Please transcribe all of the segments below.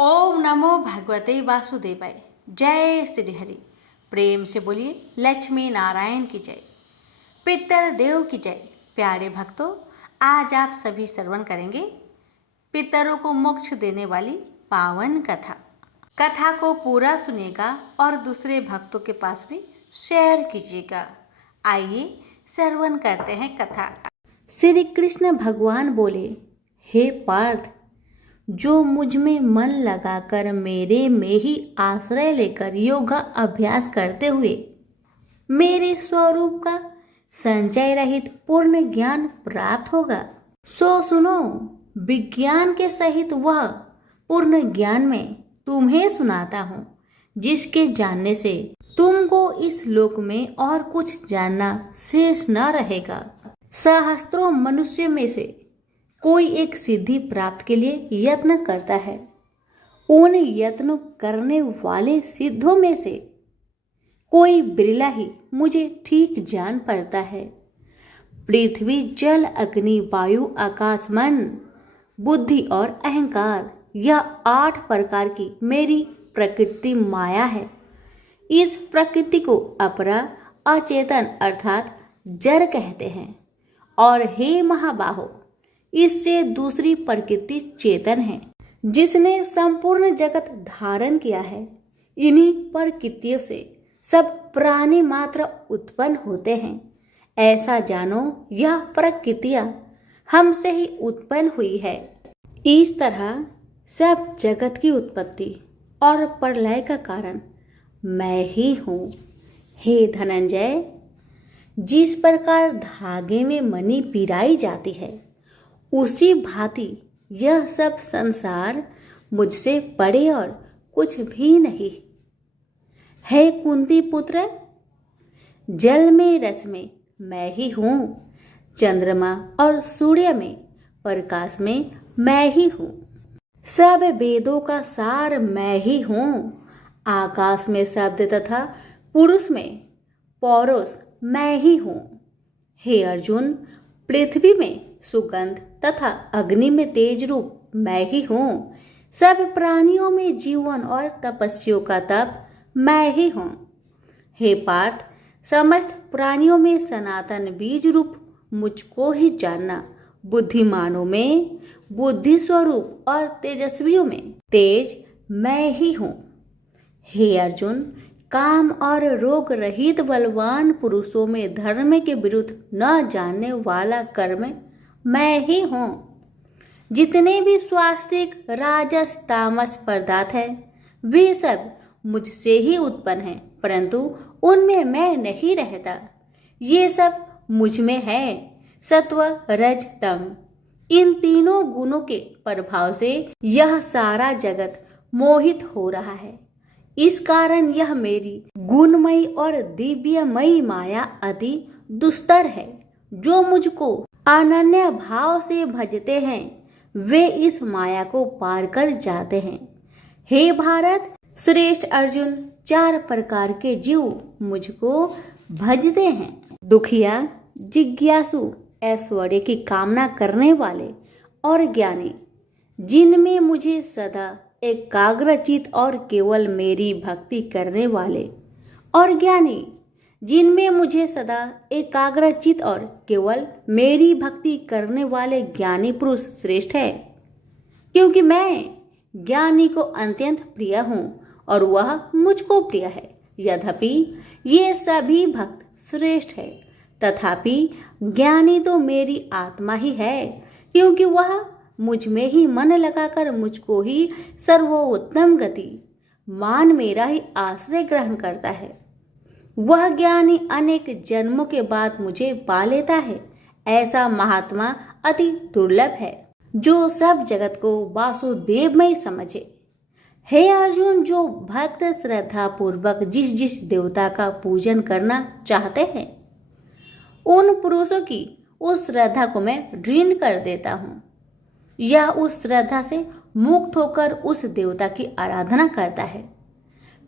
ओम नमो भगवते वासुदेवाय। जय श्री हरि। प्रेम से बोलिए लक्ष्मी नारायण की जय, पितर देव की जय। प्यारे भक्तों, आज आप सभी श्रवण करेंगे पितरों को मोक्ष देने वाली पावन कथा। कथा को पूरा सुनिएगा और दूसरे भक्तों के पास भी शेयर कीजिएगा। आइए श्रवण करते हैं कथा। श्री कृष्ण भगवान बोले, हे पार्थ, जो मुझ में मन लगाकर मेरे में ही आश्रय लेकर योगा अभ्यास करते हुए मेरे स्वरूप का संचय रहित पूर्ण ज्ञान प्राप्त होगा, सो सुनो, विज्ञान के सहित वह पूर्ण ज्ञान में तुम्हें सुनाता हूँ, जिसके जानने से तुमको इस लोक में और कुछ जानना शेष न रहेगा। सहस्त्रों मनुष्य में से कोई एक सिद्धि प्राप्त के लिए यत्न करता है। उन यत्न करने वाले सिद्धों में से कोई बिरला ही मुझे ठीक जान पड़ता है। पृथ्वी, जल, अग्नि, वायु, आकाश, मन, बुद्धि और अहंकार, यह 8 प्रकार की मेरी प्रकृति माया है। इस प्रकृति को अपरा, अचेतन अर्थात जड़ कहते हैं। और हे महाबाहो, इससे दूसरी प्रकृति चेतन है, जिसने संपूर्ण जगत धारण किया है। इन्हीं प्रकृतियों से सब प्राणी मात्र उत्पन्न होते हैं। ऐसा जानो, यह प्रकृतियां हमसे ही उत्पन्न हुई है। इस तरह सब जगत की उत्पत्ति और प्रलय का कारण मैं ही हूँ। हे धनंजय, जिस प्रकार धागे में मणि पिराई जाती है, उसी भांति यह सब संसार मुझसे परे और कुछ भी नहीं। हे कुंती पुत्र, जल में रस में मैं ही हूँ, चंद्रमा और सूर्य में प्रकाश में मैं ही हूँ, सब वेदों का सार मैं ही हूँ, आकाश में शब्द तथा पुरुष में पौरुष मैं ही हूँ। हे अर्जुन, पृथ्वी में सुगंध तथा अग्नि में तेज रूप मैं ही हूँ, सब प्राणियों में जीवन और तपस्वियों का तप मैं ही हूँ। हे पार्थ, समस्त प्राणियों में सनातन बीज रूप मुझको ही जानना, बुद्धिमानों में बुद्धि स्वरूप और तेजस्वियों में तेज मैं ही हूँ। हे अर्जुन, काम और रोग रहित बलवान पुरुषों में धर्म के विरुद्ध न जानने वाला कर्म मैं ही हूँ। जितने भी स्वास्तिक, राजस, तामस पदार्थ है, वे सब मुझसे ही उत्पन्न हैं, परंतु उनमें मैं नहीं रहता। ये सब मुझ में है। सत्व, रज, तम, इन तीनों गुणों के प्रभाव से यह सारा जगत मोहित हो रहा है। इस कारण यह मेरी गुणमयी और दिव्यमयी माया अति दुस्तर है। जो मुझको अनन्य भाव से भजते हैं, वे इस माया को पार कर जाते हैं। हे भारत श्रेष्ठ अर्जुन, 4 प्रकार के जीव मुझको भजते हैं। दुखिया, जिज्ञासु, ऐश्वर्य की कामना करने वाले और ज्ञानी, जिनमें मुझे सदा एकाग्रचित और केवल मेरी भक्ति करने वाले, और ज्ञानी, जिनमें मुझे सदा एकाग्रचित और केवल मेरी भक्ति करने वाले ज्ञानी पुरुष श्रेष्ठ है। क्योंकि मैं ज्ञानी को अत्यंत प्रिय हूँ और वह मुझको प्रिय है। यद्यपि ये सभी भक्त श्रेष्ठ है, तथापि ज्ञानी तो मेरी आत्मा ही है, क्योंकि वह मुझ में ही मन लगाकर मुझको ही सर्वोत्तम गति मान मेरा ही आश्रय ग्रहण करता है। वह ज्ञानी अनेक जन्मों के बाद मुझे पा लेता है। ऐसा महात्मा अति दुर्लभ है, जो सब जगत को वासुदेवमय समझे। हे अर्जुन, जो भक्त श्रद्धा पूर्वक जिस जिस देवता का पूजन करना चाहते हैं, उन पुरुषों की उस श्रद्धा को मैं ऋण कर देता हूँ। यह उस श्रद्धा से मुक्त होकर उस देवता की आराधना करता है,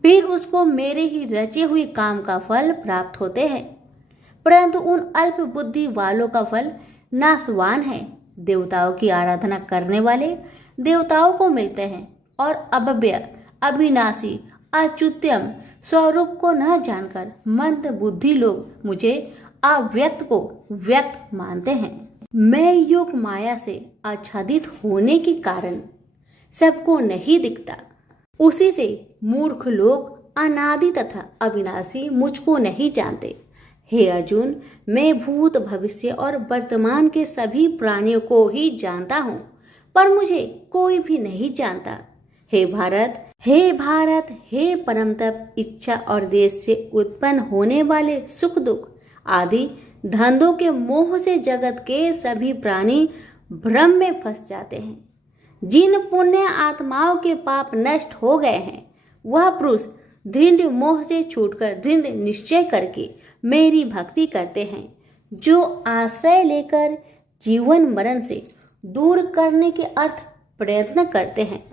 फिर उसको मेरे ही रचे हुए काम का फल प्राप्त होते हैं। परंतु उन अल्प बुद्धि वालों का फल नाशवान है। देवताओं की आराधना करने वाले देवताओं को मिलते हैं, और अव्यय, अविनाशी, अच्युत्यम स्वरूप को न जानकर मंद बुद्धि लोग मुझे अव्यक्त को व्यक्त मानते हैं। मैं योग माया से आच्छादित होने के कारण सबको नहीं दिखता, उसी से मूर्ख लोग अनादि तथा अविनाशी मुझको नहीं जानते। हे अर्जुन, मैं भूत, भविष्य और वर्तमान के सभी प्राणियों को ही जानता हूँ, पर मुझे कोई भी नहीं जानता। हे भारत, हे परम तप, इच्छा और देश से उत्पन्न होने वाले सुख दुख आदि धंधों के मोह से जगत के सभी प्राणी भ्रम में फंस जाते हैं। जिन पुण्य आत्माओं के पाप नष्ट हो गए हैं, वह पुरुष दृढ़ मोह से छूटकर दृढ़ निश्चय करके मेरी भक्ति करते हैं, जो आश्रय लेकर जीवन मरण से दूर करने के अर्थ प्रयत्न करते हैं।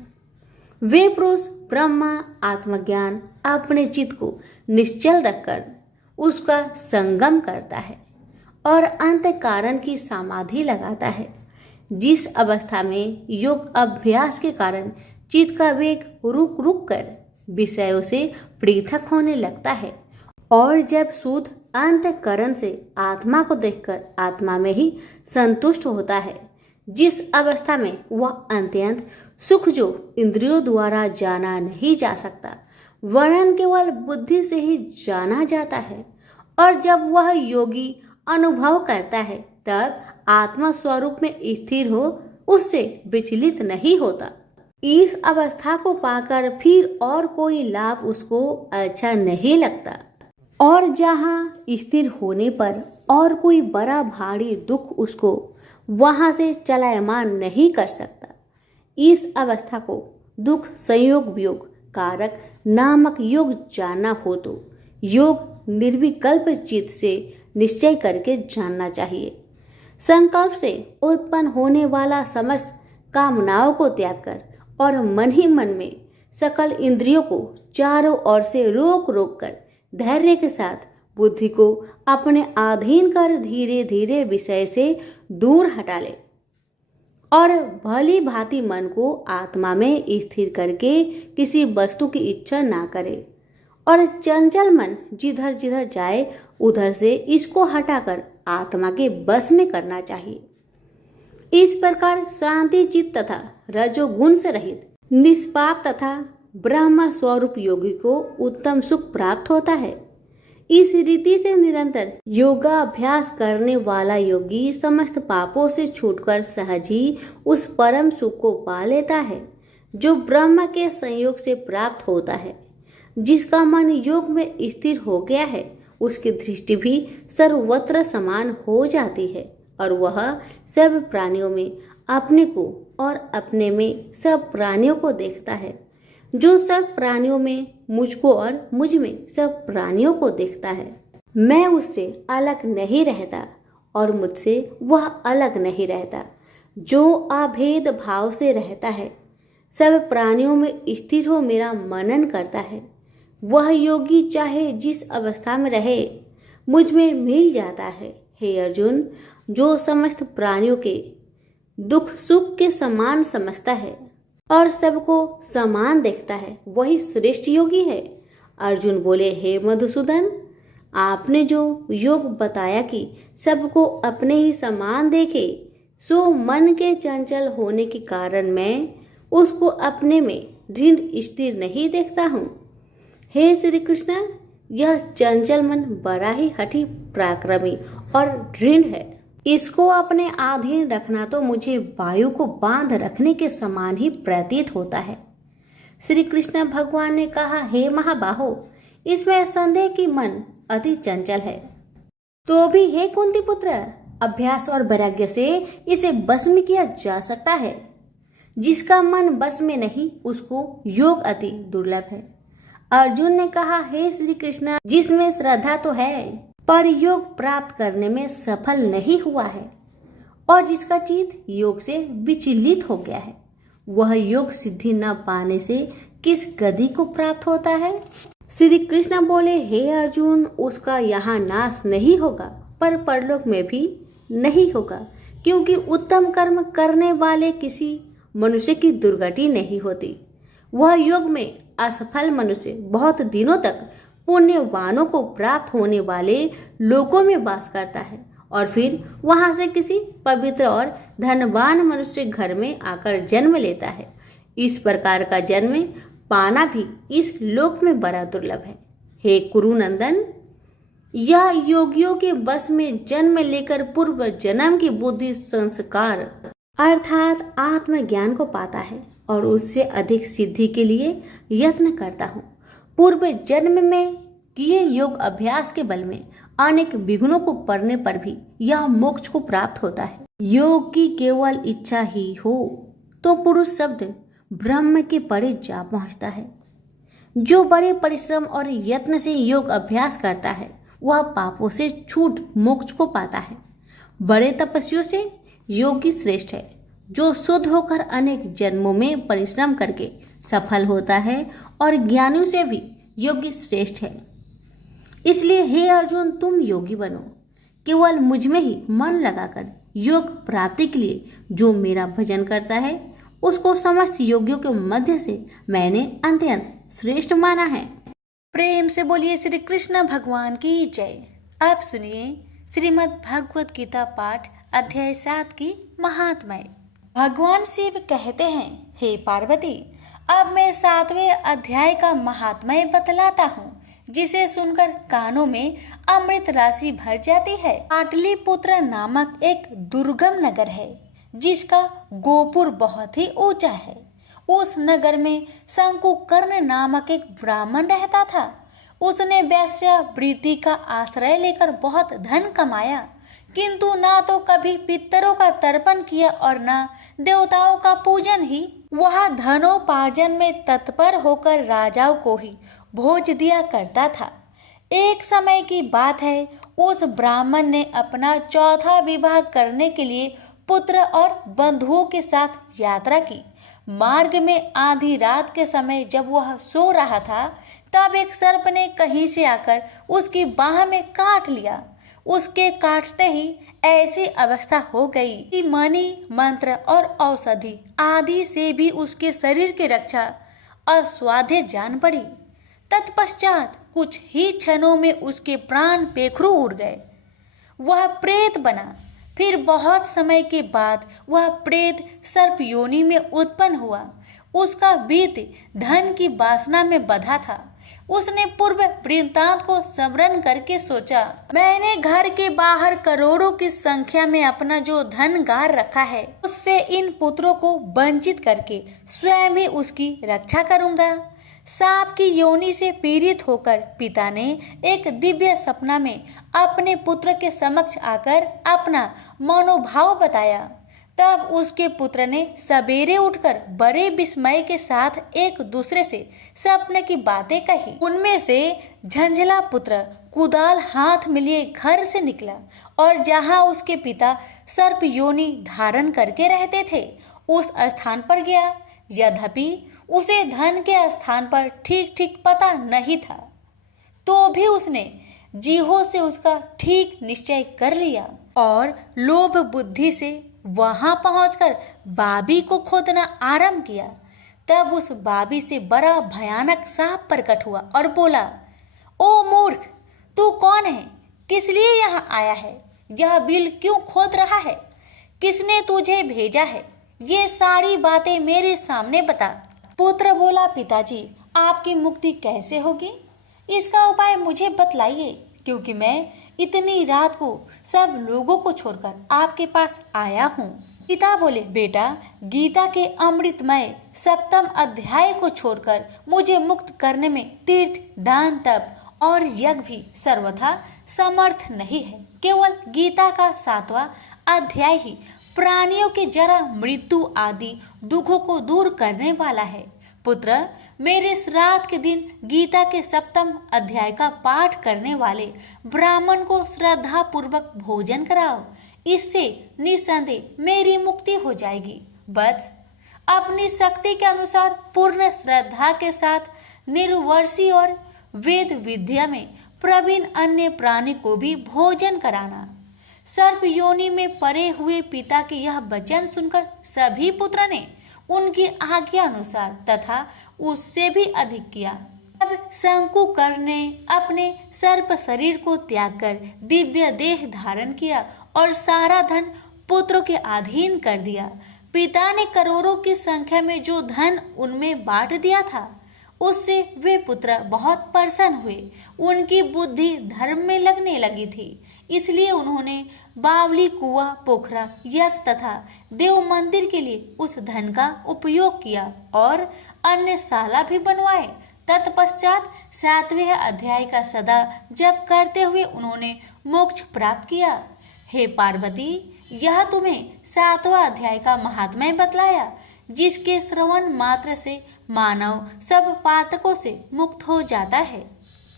वे पुरुष ब्रह्मा आत्मज्ञान अपने चित्त को निश्चल रखकर उसका संगम करता है और अंत कारण की समाधि लगाता है, जिस अवस्था में योग अभ्यास के कारण चित्त का वेग रुक रुक कर विषयों से पृथक होने लगता है और जब शुद्ध अंतःकरण से आत्मा को देखकर आत्मा में ही संतुष्ट होता है, जिस अवस्था में वह अत्यंत सुख जो इंद्रियों द्वारा जाना नहीं जा सकता वरन केवल बुद्धि से ही जाना जाता है, और जब वह योगी अनुभव करता है तब आत्मा स्वरूप में स्थिर हो उससे विचलित नहीं होता। इस अवस्था को पाकर फिर और कोई लाभ उसको अच्छा नहीं लगता, और जहाँ स्थिर होने पर और कोई बड़ा भारी दुख उसको वहां से चलायमान नहीं कर सकता। इस अवस्था को दुख संयोग वियोग कारक नामक योग जानना हो तो योग निर्विकल्प चित्त से निश्चय करके जानना चाहिए। संकल्प से उत्पन्न होने वाला समस्त कामनाओं को त्याग कर और मन ही मन में सकल इंद्रियों को चारों ओर से रोक रोक कर धैर्य के साथ बुद्धि को अपने अधीन कर धीरे धीरे विषय से दूर हटा ले और भली भांति मन को आत्मा में स्थिर करके किसी वस्तु की इच्छा ना करे, और चंचल मन जिधर जिधर जाए उधर से इसको हटाकर आत्मा के बस में करना चाहिए। इस प्रकार शांति चित्त तथा रजोगुण से रहित निष्पाप तथा ब्रह्म स्वरूप योगी को उत्तम सुख प्राप्त होता है। इस रीति से निरंतर योगाभ्यास करने वाला योगी समस्त पापों से छूटकर सहज ही उस परम सुख को पा लेता है जो ब्रह्म के संयोग से प्राप्त होता है। जिसका मन योग में स्थिर हो गया है उसकी दृष्टि भी सर्वत्र समान हो जाती है और वह सब प्राणियों में अपने को और अपने में सब प्राणियों को देखता है, जो सब प्राणियों में मुझको और मुझ में सब प्राणियों को देखता है। मैं उससे अलग नहीं रहता और मुझसे वह अलग नहीं रहता। जो अभेद भाव से रहता है, सब प्राणियों में स्थिर हो मेरा मनन करता है, वह योगी चाहे जिस अवस्था में रहे मुझ में मिल जाता है। हे अर्जुन, जो समस्त प्राणियों के दुख सुख के समान समझता है और सबको समान देखता है वही श्रेष्ठ योगी है। अर्जुन बोले, हे मधुसूदन, आपने जो योग बताया कि सबको अपने ही समान देखे, सो मन के चंचल होने के कारण मैं उसको अपने में दृढ़ स्थिर नहीं देखता हूँ। हे श्री कृष्ण, यह चंचल मन बड़ा ही हठी पराक्रमी और दृढ़ है। इसको अपने अधीन रखना तो मुझे वायु को बांध रखने के समान ही प्रतीत होता है। श्री कृष्ण भगवान ने कहा, हे महाबाहो, इसमें संदेह कि मन अति चंचल है, तो भी हे कुंती पुत्र, अभ्यास और वैराग्य से इसे बस में किया जा सकता है। जिसका मन बस में नहीं उसको योग अति दुर्लभ है। अर्जुन ने कहा, हे श्री कृष्ण, जिसमें श्रद्धा तो है पर योग प्राप्त करने में सफल नहीं हुआ है और जिसका चित्त योग से विचलित हो गया है, वह योग सिद्धि न पाने से किस गति को प्राप्त होता है? श्री कृष्ण बोले, हे अर्जुन, उसका यहाँ नाश नहीं होगा पर परलोक में भी नहीं होगा, क्योंकि उत्तम कर्म करने वाले किसी मनुष्य की दुर्गति नहीं होती। वह युग में असफल मनुष्य बहुत दिनों तक पुण्यवानों को प्राप्त होने वाले लोकों में वास करता है और फिर वहां से किसी पवित्र और धनवान मनुष्य घर में आकर जन्म लेता है। इस प्रकार का जन्म पाना भी इस लोक में बड़ा दुर्लभ है। हे कुरुनंदन, यह योगियों के बस में जन्म लेकर पूर्व जन्म की बुद्धि संस्कार अर्थात आत्मज्ञान को पाता है और उससे अधिक सिद्धि के लिए यत्न करता हूँ। पूर्व जन्म में किए योग अभ्यास के बल में अनेक विघ्नों को पड़ने पर भी यह मोक्ष को प्राप्त होता है। योग की केवल इच्छा ही हो तो पुरुष शब्द ब्रह्म के परे जा पहुंचता है। जो बड़े परिश्रम और यत्न से योग अभ्यास करता है वह पापों से छूट मोक्ष को पाता है। बड़े तपस्वियों से योगी श्रेष्ठ है जो शुद्ध होकर अनेक जन्मों में परिश्रम करके सफल होता है और ज्ञानियों से भी योगी श्रेष्ठ है। इसलिए हे अर्जुन, तुम योगी बनो। केवल मुझ में ही मन लगाकर योग प्राप्ति के लिए जो मेरा भजन करता है उसको समस्त योगियों के मध्य से मैंने अत्यंत श्रेष्ठ माना है। प्रेम से बोलिए श्री कृष्ण भगवान की जय। अब सुनिए श्रीमद् भगवत गीता पाठ अध्याय 7 की महात्म्य। भगवान शिव कहते हैं, हे पार्वती, अब मैं 7वें अध्याय का महात्म्य बतलाता हूँ, जिसे सुनकर कानों में अमृत राशि भर जाती है। पाटलिपुत्र नामक एक दुर्गम नगर है जिसका गोपुर बहुत ही ऊंचा है। उस नगर में शंकुकर्ण नामक एक ब्राह्मण रहता था। उसने वेश्यावृत्ति का आश्रय लेकर बहुत धन कमाया, किंतु ना तो कभी पितरों का तर्पण किया और न देवताओं का पूजन ही। वह धनोपार्जन में तत्पर होकर राजाओं को ही भोज दिया करता था। एक समय की बात है, उस ब्राह्मण ने अपना चौथा विवाह करने के लिए पुत्र और बंधुओं के साथ यात्रा की। मार्ग में आधी रात के समय जब वह सो रहा था, तब एक सर्प ने कहीं से आकर उसकी बाह में काट लिया। उसके काटते ही ऐसी अवस्था हो गई कि मणि, मंत्र और औषधि आदि से भी उसके शरीर की रक्षा असाध्य जान पड़ी। तत्पश्चात कुछ ही क्षणों में उसके प्राण पेखरू उड़ गए। वह प्रेत बना। फिर बहुत समय के बाद वह प्रेत सर्प योनि में उत्पन्न हुआ। उसका बीत धन की वासना में बंधा था। उसने पूर्व वृत्तांत को स्मरण करके सोचा, मैंने घर के बाहर करोड़ों की संख्या में अपना जो धन गार रखा है, उससे इन पुत्रों को वंचित करके स्वयं ही उसकी रक्षा करूंगा। सांप की योनि से पीड़ित होकर पिता ने एक दिव्य सपना में अपने पुत्र के समक्ष आकर अपना मनोभाव बताया। तब उसके पुत्र ने सवेरे उठकर बड़े विस्मय के साथ एक दूसरे से सपने की बातें कही। उनमें से झंझला पुत्र कुदाल हाथ में लिए घर से निकला और जहां उसके पिता सर्प योनि धारण करके रहते थे उस स्थान पर गया। यद्यपि उसे धन के स्थान पर ठीक ठीक पता नहीं था, तो भी उसने जीहो से उसका ठीक निश्चय कर लिया और लोभ बुद्धि से वहां पहुंचकर बाबी को खोदना आरंभ किया। तब उस बाबी से बड़ा भयानक सांप प्रकट हुआ और बोला, ओ मूर्ख, तू कौन है? किस लिए यहाँ आया है? यह बिल क्यों खोद रहा है? किसने तुझे भेजा है? ये सारी बातें मेरे सामने बता। पुत्र बोला, पिताजी, आपकी मुक्ति कैसे होगी? इसका उपाय मुझे बतलाइए, क्योंकि मैं इतनी रात को सब लोगों को छोड़कर आपके पास आया हूँ। पिता बोले, बेटा, गीता के अमृतमय 7वें अध्याय को छोड़कर मुझे मुक्त करने में तीर्थ, दान, तप और यज्ञ भी सर्वथा समर्थ नहीं है। केवल गीता का 7वां अध्याय ही प्राणियों की जरा, मृत्यु आदि दुखों को दूर करने वाला है। पुत्र, मेरे श्राद्ध के दिन गीता के 7वें अध्याय का पाठ करने वाले ब्राह्मण को श्रद्धा पूर्वक भोजन कराओ। इससे निसंदेह मेरी मुक्ति हो जाएगी। बस अपनी शक्ति के अनुसार पूर्ण श्रद्धा के साथ निर्वर्षी और वेद विद्या में प्रवीण अन्य प्राणी को भी भोजन कराना। सर्प योनि में पड़े हुए पिता के यह वचन सुनकर सभी पुत्र ने उनकी आज्ञा अनुसार तथा उससे भी अधिक किया। अब शंकुकर्ण ने अपने सर्प शरीर को त्याग कर दिव्य देह धारण किया और सारा धन पुत्रों के अधीन कर दिया। पिता ने करोड़ों की संख्या में जो धन उनमें बांट दिया था, उससे वे पुत्र बहुत प्रसन्न हुए। उनकी बुद्धि धर्म में लगने लगी थी, इसलिए उन्होंने बावली, कुआं, पोखरा, यज्ञ तथा देव मंदिर के लिए उस धन का उपयोग किया और अन्य शाला भी बनवाए। तत्पश्चात 7वें अध्याय का सदा जप करते हुए उन्होंने मोक्ष प्राप्त किया। हे पार्वती, यह तुम्हें 7वां अध्याय का महात्म्य बतलाया, जिसके श्रवण मात्र से मानव सब पातकों से मुक्त हो जाता है।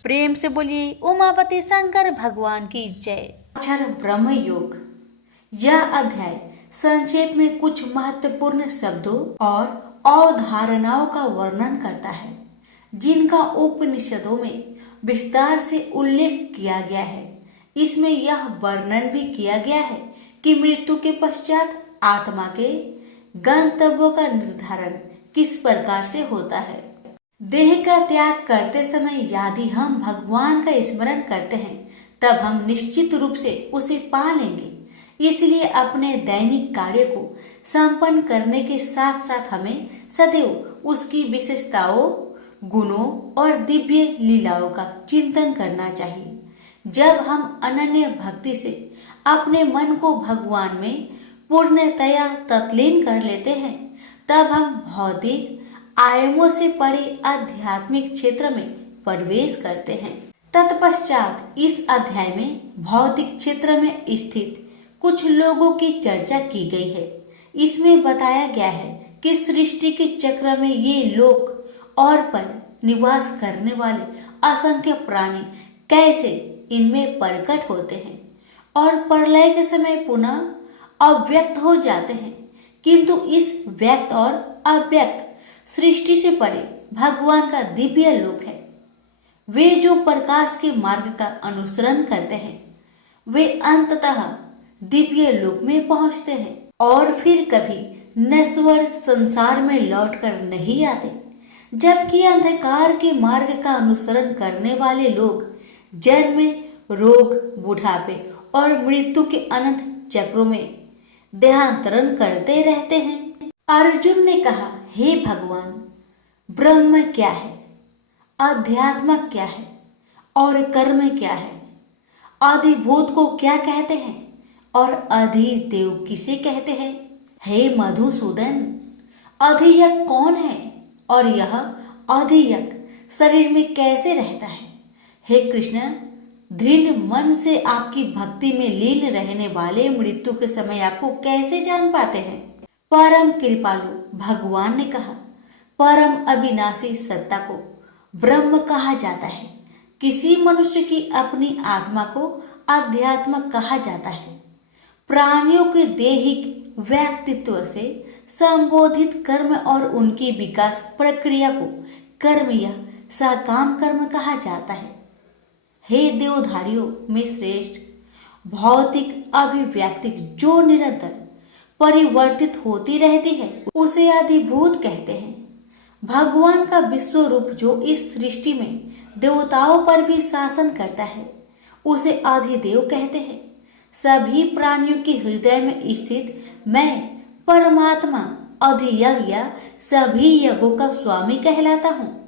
प्रेम से बोलिए उमापति शंकर भगवान की जय। अक्षर ब्रह्म योग। यह अध्याय संक्षेप में कुछ महत्वपूर्ण शब्दों और अवधारणाओं का वर्णन करता है, जिनका उपनिषदों में विस्तार से उल्लेख किया गया है। इसमें यह वर्णन भी किया गया है कि मृत्यु के पश्चात आत्मा के गंतव्यों का निर्धारण किस प्रकार से होता है। देह का त्याग करते समय यदि हम भगवान का स्मरण करते हैं, तब हम निश्चित रूप से उसे पा लेंगे। इसलिए अपने दैनिक कार्य को संपन्न करने के साथ साथ हमें सदैव उसकी विशेषताओं, गुणों और दिव्य लीलाओं का चिंतन करना चाहिए। जब हम अनन्य भक्ति से अपने मन को भगवान में पूर्णतया तल्लीन कर लेते हैं, तब हम भौतिक आयामों से परे आध्यात्मिक क्षेत्र में प्रवेश करते हैं। तत्पश्चात इस अध्याय में भौतिक क्षेत्र में स्थित कुछ लोगों की चर्चा की गई है। इसमें बताया गया है कि सृष्टि के चक्र में ये लोक और पर निवास करने वाले असंख्य प्राणी कैसे इनमें प्रकट होते हैं और प्रलय के समय पुनः अव्यक्त हो जाते हैं। किंतु इस व्यक्त और अव्यक्त सृष्टि से परे भगवान का दिव्य लोक है। वे जो प्रकाश के मार्ग का अनुसरण करते हैं, वे अंततः दिव्य लोक में पहुंचते हैं और फिर कभी नश्वर संसार में लौटकर नहीं आते। जबकि अंधकार के मार्ग का अनुसरण करने वाले लोग जन्म, रोग, बुढ़ापे और मृत्यु के अनंत चक्रों में देहांतरण करते रहते हैं। अर्जुन ने कहा, हे भगवान, ब्रह्म क्या है, अध्यात्म क्या है और कर्म क्या है, आदिभूत को क्या कहते हैं और अधिदेव किसे कहते हैं? हे मधुसूदन, अधियज्ञ कौन है और यह अधियज्ञ शरीर में कैसे रहता है? हे कृष्ण, दृढ़ मन से आपकी भक्ति में लीन रहने वाले मृत्यु के समय आपको कैसे जान पाते हैं? परम कृपालु भगवान ने कहा, परम अविनाशी सत्ता को ब्रह्म कहा जाता है। किसी मनुष्य की अपनी आत्मा को अध्यात्म कहा जाता है। प्राणियों के दैहिक व्यक्तित्व से संबोधित कर्म और उनकी विकास प्रक्रिया को कर्म या सकाम कर्म कहा जाता है। हे देवधारियों में श्रेष्ठ, भौतिक अभिव्यक्ति जो निरंतर परिवर्तित होती रहती है, उसे अधिभूत कहते हैं। भगवान का विश्व रूप जो इस सृष्टि में देवताओं पर भी शासन करता है, उसे अधिदेव कहते हैं। सभी प्राणियों के हृदय में स्थित मैं परमात्मा अधियज्ञ सभी यज्ञों का स्वामी कहलाता हूँ।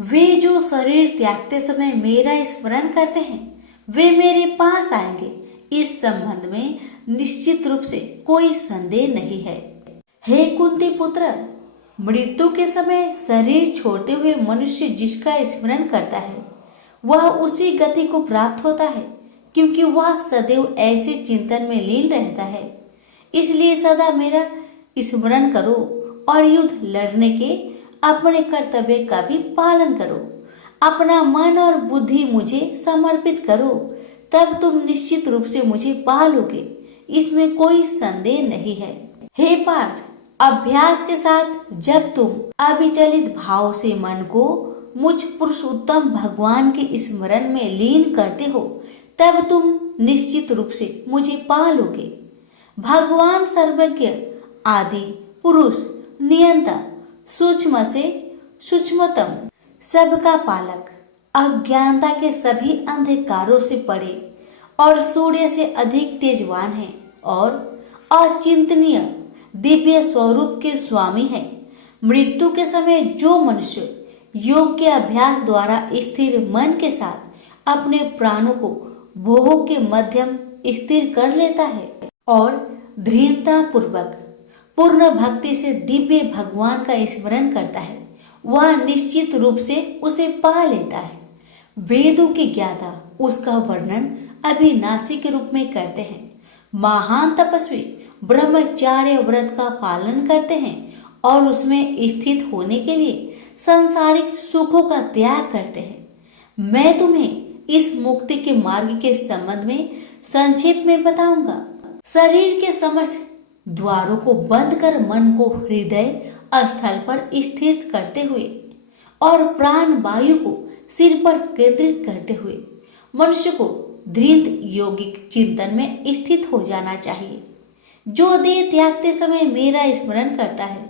वे जो शरीर त्यागते समय मेरा स्मरण करते हैं, वे मेरे पास आएंगे। इस संबंध में निश्चित रूप से कोई संदेह नहीं है। हे कुंती पुत्र, मृत्यु के समय शरीर छोड़ते हुए मनुष्य जिसका स्मरण करता है, वह उसी गति को प्राप्त होता है, क्योंकि वह सदैव ऐसे चिंतन में लीन रहता है। इसलिए सदा मेरा स्मरण करो और युद्ध लड़ने के अपने कर्तव्य का भी पालन करो। अपना मन और बुद्धि मुझे समर्पित करो, तब तुम निश्चित रूप से मुझे पा लोगे। इसमें कोई संदेह नहीं है। हे पार्थ, अभ्यास के साथ जब तुम अविचलित भाव से मन को मुझ पुरुषोत्तम भगवान के स्मरण में लीन करते हो, तब तुम निश्चित रूप से मुझे पा लोगे। भगवान सर्वज्ञ, आदि पुरुष, नियंता, सूक्ष्म से सूक्ष्मतम, सबका पालक, अज्ञानता के सभी अंधकारों से परे और सूर्य से अधिक तेजवान है और अचिंतनीय दिव्य स्वरूप के स्वामी है। मृत्यु के समय जो मनुष्य योग के अभ्यास द्वारा स्थिर मन के साथ अपने प्राणों को भोग के मध्यम स्थिर कर लेता है और दृढ़ता पूर्वक पूर्ण भक्ति से दिव्य भगवान का स्मरण करता है, वह निश्चित रूप से उसे पा लेता है। वेदों के ज्ञाता उसका वर्णन अविनाशी के रूप में करते हैं। महान तपस्वी ब्रह्मचार्य व्रत का पालन करते हैं और उसमें स्थित होने के लिए सांसारिक सुखों का त्याग करते हैं। मैं तुम्हें इस मुक्ति के मार्ग के संबंध में संक्षेप में बताऊंगा। शरीर के समस्त द्वारों को बंद कर मन को हृदय स्थल पर स्थिर करते हुए और प्राण वायु को सिर पर केंद्रित करते हुए मनुष्य को दृढ़ योगिक चिंतन में स्थित हो जाना चाहिए। जो देह त्यागते समय मेरा स्मरण करता है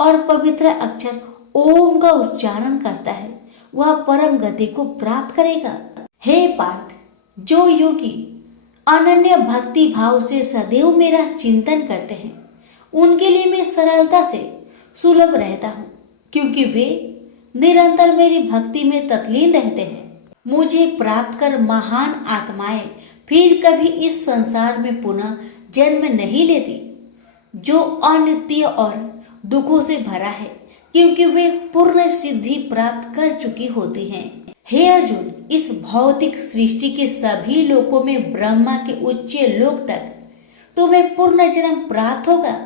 और पवित्र अक्षर ओम का उच्चारण करता है, वह परम गति को प्राप्त करेगा। हे पार्थ, जो योगी अनन्य भक्ति भाव से सदैव मेरा चिंतन करते हैं, उनके लिए मैं सरलता से सुलभ रहता हूँ, क्योंकि वे निरंतर मेरी भक्ति में तत्लीन रहते हैं। मुझे प्राप्त कर महान आत्माएं फिर कभी इस संसार में पुनः जन्म नहीं लेती, जो अनित्य और दुखों से भरा है, क्योंकि वे पूर्ण सिद्धि प्राप्त कर चुकी होती हैं। हे अर्जुन, इस भौतिक सृष्टि के सभी लोकों में ब्रह्मा के उच्च लोक तक तुम्हें पूर्ण जन्म प्राप्त होगा।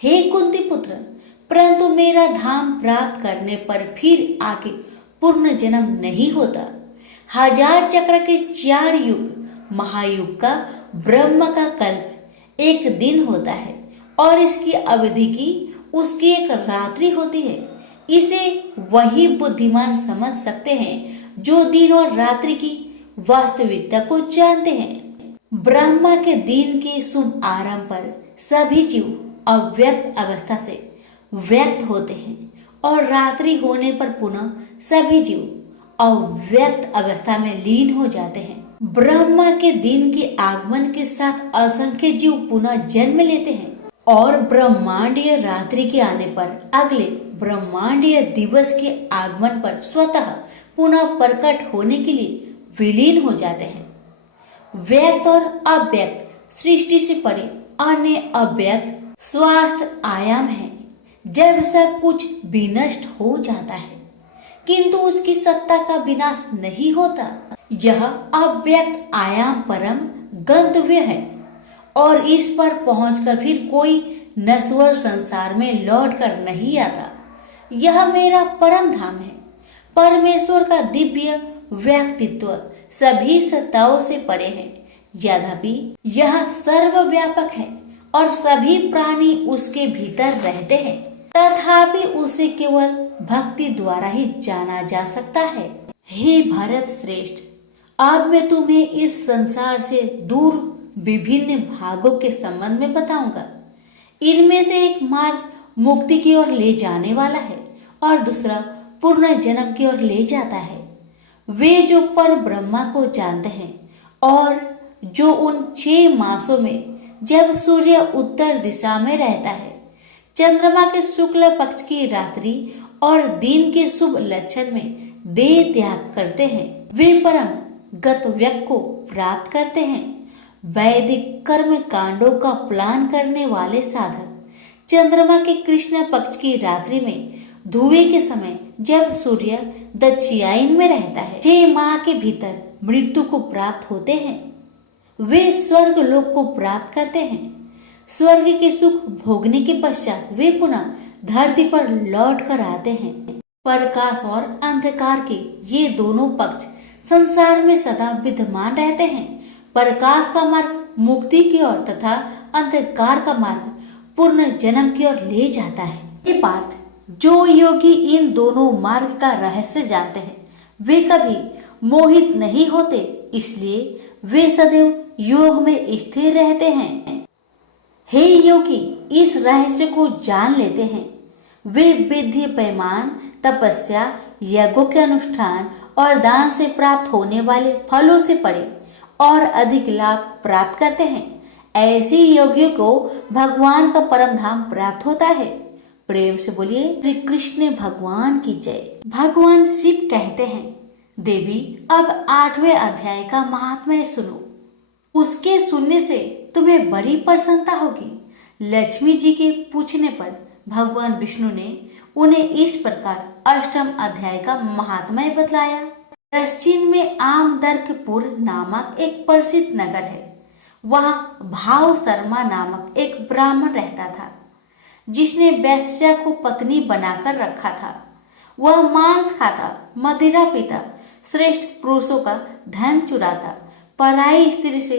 हे कुंती पुत्र, परंतु मेरा धाम प्राप्त करने पर फिर आगे पूर्ण जन्म नहीं होता। 1000 चक्र के 4 युग महायुग का ब्रह्म का कल्प एक दिन होता है और इसकी अवधि की उसकी एक रात्रि होती है। इसे वही बुद्धिमान समझ सकते हैं जो दिन और रात्रि की वास्तविकता को जानते हैं। ब्रह्मा के दिन के शुभ आरंभ पर सभी जीव अव्यक्त अवस्था से व्यक्त होते हैं और रात्रि होने पर पुनः सभी जीव अव्यक्त अवस्था में लीन हो जाते हैं। ब्रह्मा के दिन के आगमन के साथ असंख्य जीव पुनः जन्म लेते हैं और ब्रह्मांडीय रात्रि के आने पर अगले ब्रह्मांडीय दिवस के आगमन पर स्वतः पुनः प्रकट होने के लिए विलीन हो जाते हैं। व्यक्त और अव्यक्त सृष्टि से परे अन्य अव्यक्त स्वास्थ्य आयाम है। जब सब कुछ विनष्ट हो जाता है किंतु उसकी सत्ता का विनाश नहीं होता। यह अव्यक्त आयाम परम गंतव्य है और इस पर पहुंचकर फिर कोई नश्वर संसार में लौट कर नहीं आता। यह मेरा परम धाम है। परमेश्वर का दिव्य व्यक्तित्व सभी सत्ताओं से परे है। यद्यपि यह सर्वव्यापक है और सभी प्राणी उसके भीतर रहते हैं, तथापि उसे केवल भक्ति द्वारा ही जाना जा सकता है। हे भारत श्रेष्ठ, अब मैं तुम्हें इस संसार से दूर विभिन्न भागों के संबंध में बताऊंगा। इनमें से एक मार्ग मुक्ति की ओर ले जाने वाला है और दूसरा पूर्ण जन्म की ओर ले जाता है। वे जो पर ब्रह्मा को जानते हैं और जो उन 6 मासों में जब सूर्य उत्तर दिशा में रहता है, चंद्रमा के शुक्ल पक्ष की रात्रि और दिन के शुभ लक्षण में देह त्याग करते हैं, वे परम गतव्यक को प्राप्त करते हैं। वैदिक कर्म कांडों का प्लान करने वाले साधक चंद्रमा के कृष्ण पक्ष की रात्रि में धुएं के समय जब सूर्य दक्षिणायन में रहता है 6 माह के भीतर मृत्यु को प्राप्त होते हैं। वे स्वर्ग लोक को प्राप्त करते हैं। स्वर्ग के सुख भोगने के पश्चात वे पुनः धरती पर लौट कर आते हैं। प्रकाश और अंधकार के ये दोनों पक्ष संसार में सदा विद्यमान रहते हैं। प्रकाश का मार्ग मुक्ति की ओर तथा अंधकार का मार्ग पूर्ण जन्म की ओर ले जाता है। हे पार्थ, जो योगी इन दोनों मार्ग का रहस्य जानते हैं, वे कभी मोहित नहीं होते, इसलिए वे सदैव योग में स्थिर रहते हैं। हे योगी, इस रहस्य को जान लेते हैं, वे विद्य पैमान तपस्या, यज्ञों के अनुष्ठान और दान से प्राप्त होने वाले फलों से परे और अधिक लाभ प्राप्त करते हैं। ऐसे योगियों को भगवान का परम धाम प्राप्त होता है। प्रेम से बोलिए श्री कृष्ण भगवान की जय। भगवान शिव कहते हैं, देवी अब 8वें अध्याय का महात्म्य सुनो। उसके सुनने से तुम्हें बड़ी प्रसन्नता होगी। लक्ष्मी जी के पूछने पर भगवान विष्णु ने उन्हें इस प्रकार 8वें अध्याय का महात्म्य बतलाया। दक्षिण में आमदर्कपुर नामक एक प्रसिद्ध नगर है। वहाँ भाव शर्मा नामक एक ब्राह्मण रहता था, जिसने वेश्या को पत्नी बनाकर रखा था। वह मांस खाता, मदिरा पीता, श्रेष्ठ पुरुषों का धन चुराता, पराई स्त्री से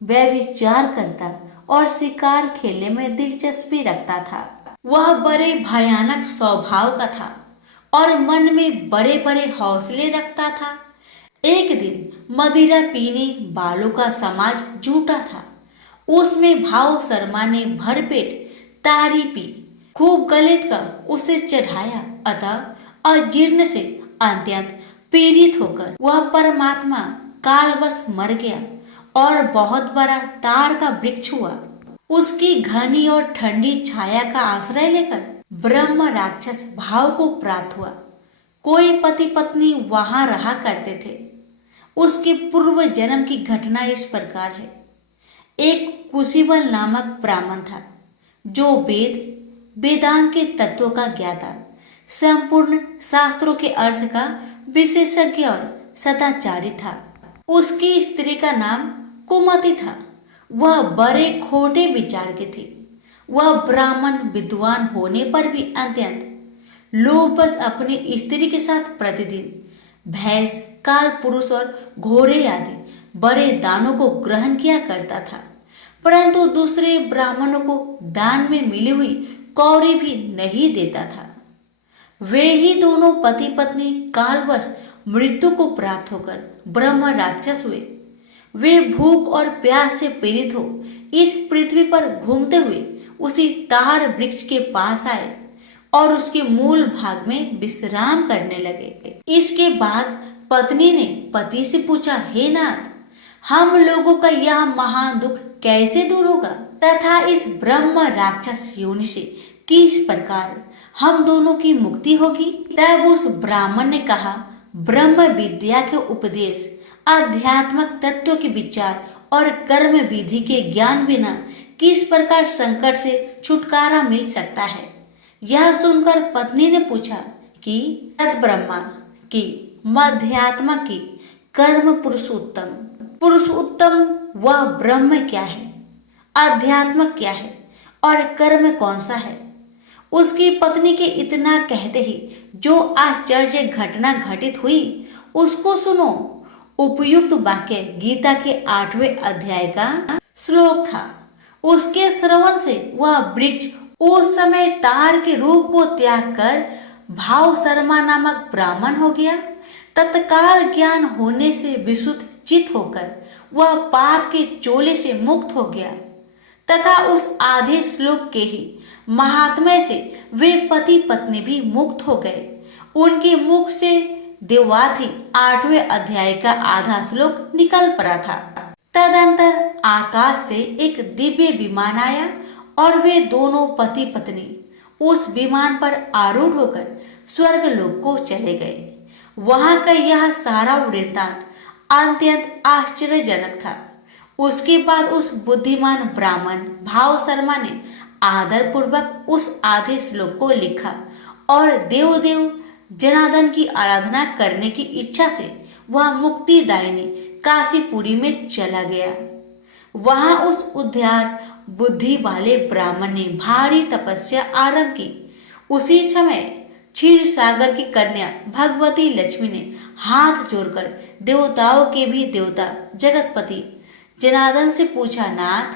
व्यभिचार करता और शिकार खेलने में दिलचस्पी रखता था। वह बड़े भयानक स्वभाव का था और मन में बड़े बड़े हौसले रखता था। एक दिन मदिरा पीने वालों का समाज जुटा था। उसमें भाव शर्मा ने भरपेट तारी पी, खूब गलित कर उसे चढ़ाया। अतः अजीर्ण से अत्यंत पीड़ित होकर वह परमात्मा कालवश मर गया और बहुत बड़ा तार का वृक्ष हुआ। उसकी घनी और ठंडी छाया का आश्रय लेकर ब्रह्म राक्षस भाव को प्राप्त हुआ। कोई पति पत्नी वहां रहा करते थे। उसके पूर्व जन्म की घटना इस प्रकार है। एक कुशीबल नामक ब्राह्मण था, जो वेदांग के तत्वों का ज्ञाता, संपूर्ण शास्त्रों के अर्थ का विशेषज्ञ और सदाचारी था। उसकी स्त्री का नाम कुमति था। वह बड़े खोटे विचार की थी। वह ब्राह्मण विद्वान होने पर भी अत्यंत लोभवश अपनी स्त्री के साथ प्रतिदिन भैंस, काल पुरुष और घोड़े आदि बड़े दानों को ग्रहण किया करता था, परंतु दूसरे ब्राह्मणों को दान में मिली हुई कौड़ी भी नहीं देता था। वे ही दोनों पति पत्नी कालवश मृत्यु को प्राप्त होकर ब्रह्म राक्षस हुए। वे भूख और प्यास से पीड़ित हो इस पृथ्वी पर घूमते हुए उसी तार वृक्ष के पास आए और उसके मूल भाग में विश्राम करने लगे। इसके बाद पत्नी ने पति से पूछा, हे नाथ, हम लोगों का यह महान दुख कैसे दूर होगा तथा इस ब्रह्म राक्षस योनि से किस प्रकार हम दोनों की मुक्ति होगी? तब उस ब्राह्मण ने कहा, ब्रह्म विद्या के उपदेश, आध्यात्मिक तत्व के विचार और कर्म विधि के ज्ञान बिना किस प्रकार संकट से छुटकारा मिल सकता है? यह सुनकर पत्नी ने पूछा कि तद ब्रह्मा की मध्यात्मा की कर्म पुरुषोत्तम वह ब्रह्म क्या है, आध्यात्म क्या है और कर्म कौन सा है? उसकी पत्नी के इतना कहते ही जो आश्चर्य घटना घटित हुई उसको सुनो। उपयुक्त वाक्य गीता के 8वें अध्याय का श्लोक था। उसके श्रवण से वह वृक्ष उस समय तार के रूप को त्याग कर भाव शर्मा नामक ब्राह्मण हो गया। तत्काल ज्ञान होने से विशुद्ध चित होकर वह पाप के चोले से मुक्त हो गया तथा उस आधे श्लोक के ही महात्म्य से वे पति पत्नी भी मुक्त हो गए। उनके मुख से देवाथी 8वें अध्याय का आधा श्लोक निकल पड़ा था। तदंतर आकाश से एक दिव्य विमान आया और वे दोनों पति पत्नी उस विमान पर आरूढ़ होकर स्वर्ग लोक को चले गए। वहां का यह सारा वृत्तांत अत्यंत आश्चर्यजनक था। उसके बाद उस बुद्धिमान ब्राह्मण भाव शर्मा ने आदर पूर्वक उस आधे श्लोक को लिखा और देव जनार्दन की आराधना करने की इच्छा से वह मुक्तिदायिनी काशीपुरी में चला गया। वहां उस उद्धार बुद्धि वाले ब्राह्मण ने भारी तपस्या आरंभ की। उसी समय क्षीर सागर की कन्या भगवती लक्ष्मी ने हाथ जोड़कर देवताओं के भी देवता जगतपति जनार्दन से पूछा, नाथ,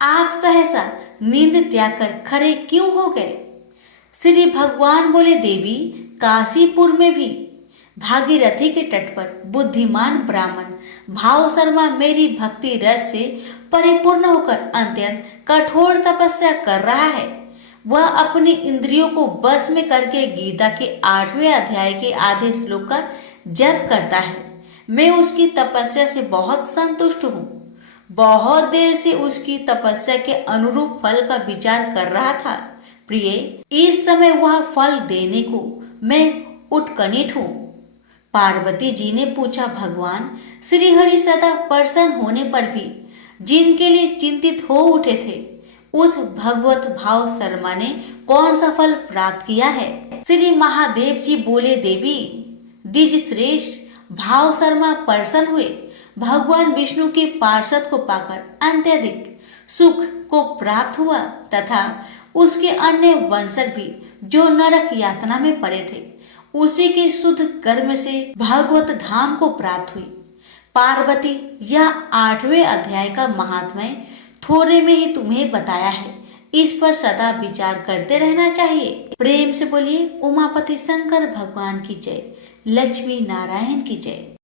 आप सहसा नींद त्याग कर खड़े क्यों हो गए? श्री भगवान बोले, देवी, काशीपुर में भी भागीरथी के तट पर बुद्धिमान ब्राह्मण भाव शर्मा मेरी भक्ति रस से परिपूर्ण होकर अत्यंत कठोर तपस्या कर रहा है। वह अपनी इंद्रियों को बस में करके गीता के 8वें अध्याय के आधे श्लोक का जप करता है। मैं उसकी तपस्या से बहुत संतुष्ट हूँ। बहुत देर से उसकी तपस्या के अनुरूप फल का विचार कर रहा था। प्रिय, इस समय वह फल देने को मैं उत्कंठित हूँ। पार्वती जी ने पूछा, भगवान श्री हरि सदा प्रसन्न होने पर भी जिनके लिए चिंतित हो उठे थे, उस भगवत भाव शर्मा ने कौन सा फल प्राप्त किया है? श्री महादेव जी बोले, देवी द्विज श्रेष्ठ भाव शर्मा प्रसन्न हुए। भगवान विष्णु के पार्षद को पाकर अत्यधिक सुख को प्राप्त हुआ तथा उसके अन्य वंशक भी जो नरक यातना में पड़े थे, उसी के शुद्ध कर्म से भागवत धाम को प्राप्त हुई। पार्वती, यह 8वें अध्याय का महात्म्य थोड़े में ही तुम्हें बताया है। इस पर सदा विचार करते रहना चाहिए। प्रेम से बोलिए उमापति शंकर भगवान की जय, लक्ष्मी नारायण की जय।